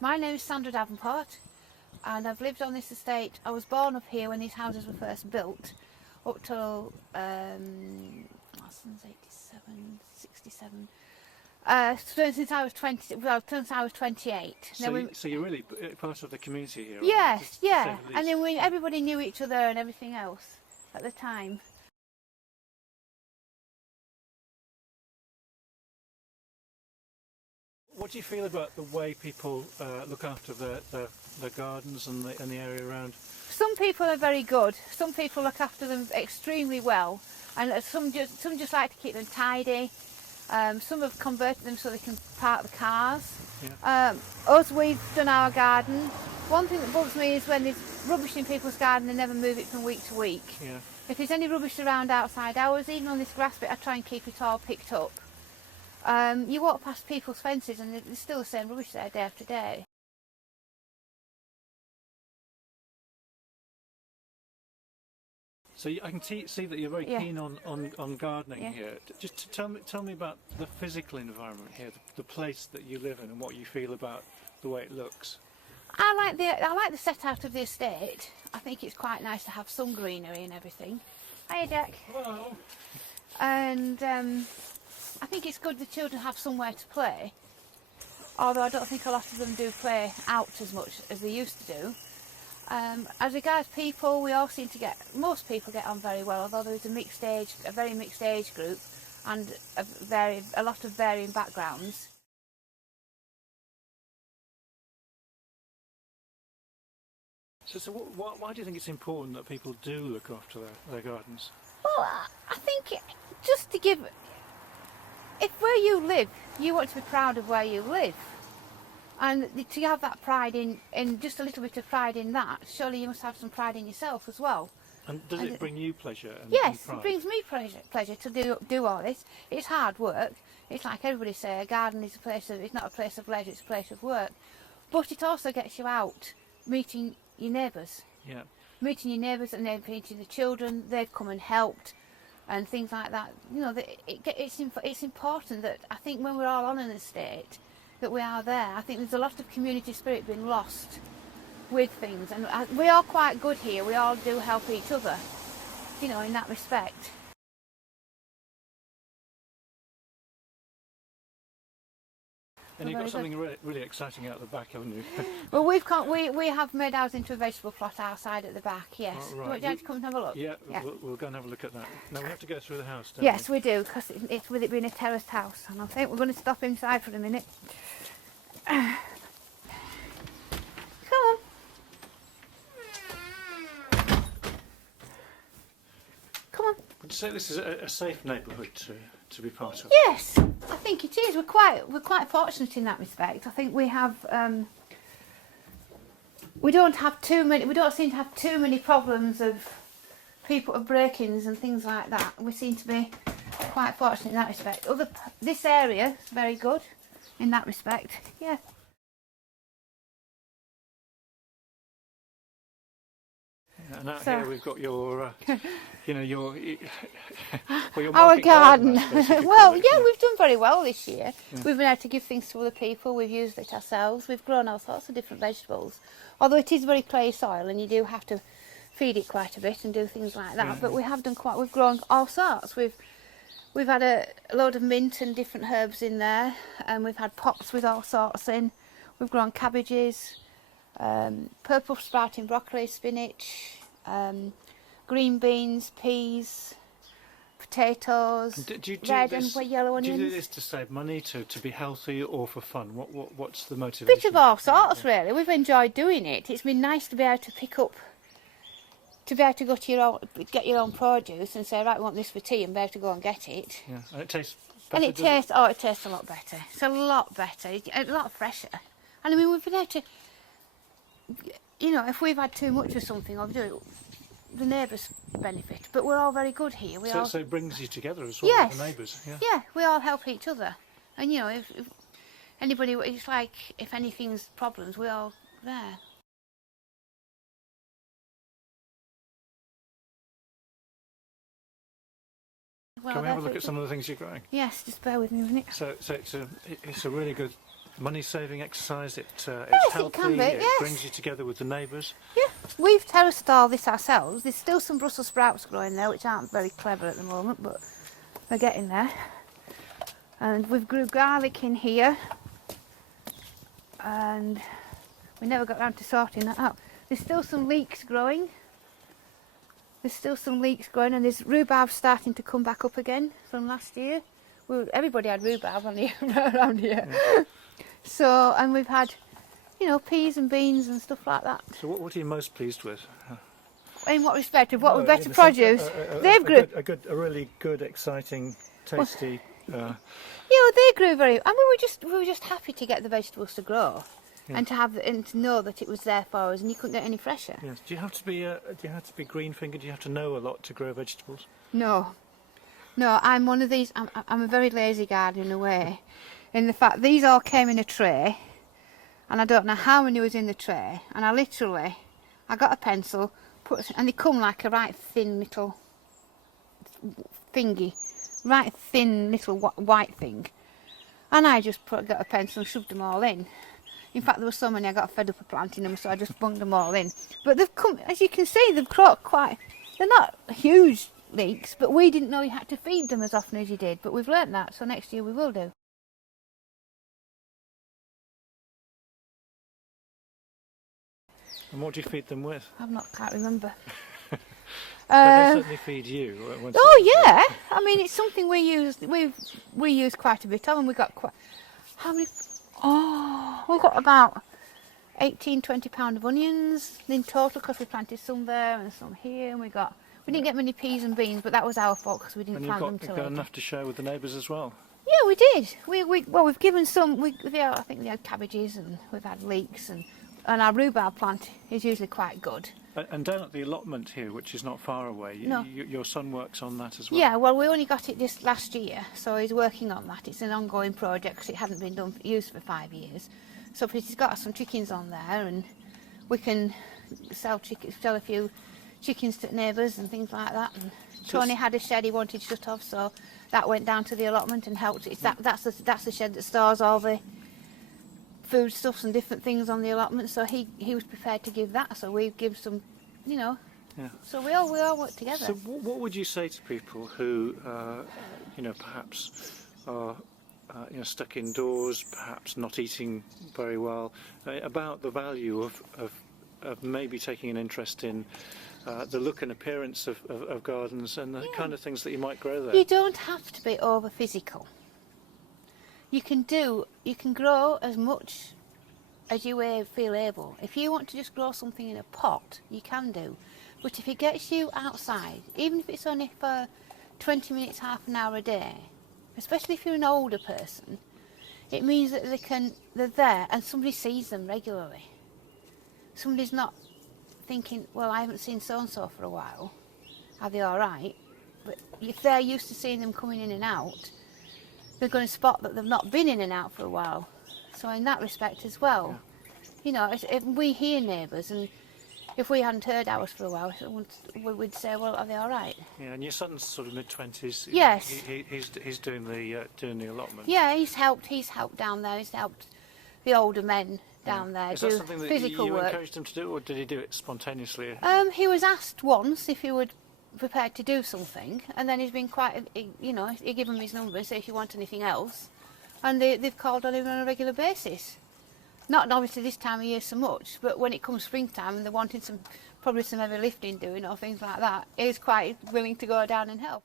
My name is Sandra Davenport, and I've lived on this estate. I was born up here when these houses were first built, up till 87, 67. Since I was 20, well, since I was 28. So you're really part of the community here. Yes, yeah, and then everybody knew each other and everything else at the time. What do you feel about the way people look after their gardens and the area around? Some people are very good. Some people look after them extremely well, and some just like to keep them tidy. Some have converted them so they can park the cars. Yeah. Us, we've done our garden. One thing that bugs me is when there's rubbish in people's garden, they never move it from week to week. Yeah. If there's any rubbish around outside ours, even on this grass bit, I try and keep it all picked up. You walk past people's fences and there's still the same rubbish there day after day. So I can see that you're very keen on gardening here. Just tell me about the physical environment here, the place that you live in, and what you feel about the way it looks. I like the set out of the estate. I think it's quite nice to have some greenery and everything. Hiya, Jack. Hello. And I think it's good the children have somewhere to play, although I don't think a lot of them do play out as much as they used to do. As regards people, we all seem to most people get on very well, although there is a very mixed age group, and a lot of varying backgrounds. So why do you think it's important that people do look after their gardens? Well, I think just to give, if where you live, you want to be proud of where you live. And to have that pride in just a little bit of pride in that, surely you must have some pride in yourself as well. And does it bring you pleasure? Yes, and it brings me pleasure to do all this. It's hard work. It's like everybody say, a garden is it's not a place of leisure, it's a place of work. But it also gets you out, meeting your neighbours. Yeah. Meeting your neighbours and then meeting the children. They've come and helped and things like that. You know, it's important that I think when we're all on an estate, that we are there. I think there's a lot of community spirit being lost with things, and we are quite good here. We all do help each other, you know, in that respect. And you've got something really exciting out the back, haven't you? Well, we have made ours into a vegetable plot outside at the back. Yes. Oh, right. Would you like to come and have a look? Yeah. We'll go and have a look at that. Now we have to go through the house, don't yes, we do, because it's with it being a terraced house, and I think we're going to stop inside for a minute. Come on. Come on. Would you say this is a safe neighbourhood to be part of? Yes, I think it is. We're quite fortunate in that respect. I think we have we don't seem to have too many problems of people of break-ins and things like that. We seem to be quite fortunate in that respect. This area is very good in that respect. Yeah. And out here we've got your, your our garden. Well, yeah, we've done very well this year. Yeah. We've been able to give things to other people. We've used it ourselves. We've grown all sorts of different vegetables. Although it is very clay soil, and you do have to feed it quite a bit and do things like that. Yeah. But we have done we've grown all sorts. We've had a load of mint and different herbs in there, and we've had pots with all sorts in. We've grown cabbages, purple sprouting broccoli, spinach, green beans, peas, potatoes, red and yellow onions. Do you do this to save money, to be healthy, or for fun? What's the motivation? Bit of all sorts, really. We've enjoyed doing it. It's been nice to be able to pick up, to be able to go to get your own produce and say, right, we want this for tea, and be able to go and get it. Yeah, and it tastes better. And it tastes a lot better. It's a lot better, a lot fresher. And I mean, we've been able to, if we've had too much of something, the neighbours benefit. But we're all very good here. So it brings you together as well, yes, with the neighbours. Yeah. Yeah, we all help each other. And if anybody, it's like if anything's problems, we're all there. well, Can we have a look at some of the things you're growing? Yes, just bear with me a minute. So it's a really good money-saving exercise. It's Yes, healthy. it can be, yes. Brings you together with the neighbours. Yeah, we've terraced all this ourselves. There's still some Brussels sprouts growing there, which aren't very clever at the moment, but they're getting there. And we've grew garlic in here, and we never got around to sorting that out. There's still some leeks growing. And there's rhubarb starting to come back up again from last year. Everybody had rhubarb around here. Yeah. So, and we've had, you know, peas and beans and stuff like that. So what are you most pleased with? In what respect? Of what with better produce? They've grew a really good, exciting, tasty. Yeah, well, they grew very. I mean, we were just happy to get the vegetables to grow, yeah. and to know that it was there for us, and you couldn't get any fresher. Yes. Do you have to be green-fingered? Do you have to know a lot to grow vegetables? No, I'm one of these. I'm a very lazy gardener in a way, in the fact these all came in a tray, and I don't know how many was in the tray, and I got a pencil, and they come like a right thin little thingy. Right thin little white thing, and I just got a pencil and shoved them all in. In fact, there were so many I got fed up of planting them, so I just bunged them all in. But they've come, as you can see, they've grown quite. They're not huge leeks, but we didn't know you had to feed them as often as you did. But we've learnt that, so next year we will do. And what do you feed them with? Can't remember. They certainly feed you. Yeah, I mean it's something we use. We use quite a bit of, and we got quite. How many? Oh, we got about 18-20 pound of onions in total because we planted some there and some here, and we didn't get many peas and beans, but that was our fault because we didn't plant them till you've got enough to share with the neighbours as well. Yeah, we did. We've given some. I think we had cabbages and we've had leeks and our rhubarb plant is usually quite good. And down at the allotment here, which is not far away, your son works on that as well? Yeah, well, we only got it this last year, so he's working on that. It's an ongoing project because it hadn't been used for 5 years. So he's got some chickens on there, and we can sell a few chickens to neighbours and things like that. And Tony had a shed he wanted shut off, so that went down to the allotment and helped. That's the shed that stores all the foodstuffs and different things on the allotment, so he was prepared to give that, so we give some, you know. Yeah. So we all work together. So what would you say to people who, perhaps are stuck indoors, perhaps not eating very well, about the value of maybe taking an interest in the look and appearance of gardens and the kind of things that you might grow there? You don't have to be over physical. You can grow as much as you feel able. If you want to just grow something in a pot, you can do. But if it gets you outside, even if it's only for 20 minutes, half an hour a day, especially if you're an older person, it means that they're there and somebody sees them regularly. Somebody's not thinking, well, I haven't seen so-and-so for a while. Are they all right? But if they're used to seeing them coming in and out, they're going to spot that they've not been in and out for a while. So in that respect as well, you know, if we hear neighbours, and if we hadn't heard ours for a while, we'd say, well, are they all right? Yeah, and your son's sort of mid-20s. Yes. He's doing the allotment. Yeah, he's helped down there. He's helped the older men down there do physical work. Is that something that you work. encouraged him to do, or did he do it spontaneously? He was asked once if he would prepared to do something, and then he's been quite, you know, he gave him his number and said if you want anything else, and they've called on him on a regular basis. Not obviously this time of year so much, but when it comes springtime and they're wanting probably some heavy lifting doing or things like that, he's quite willing to go down and help.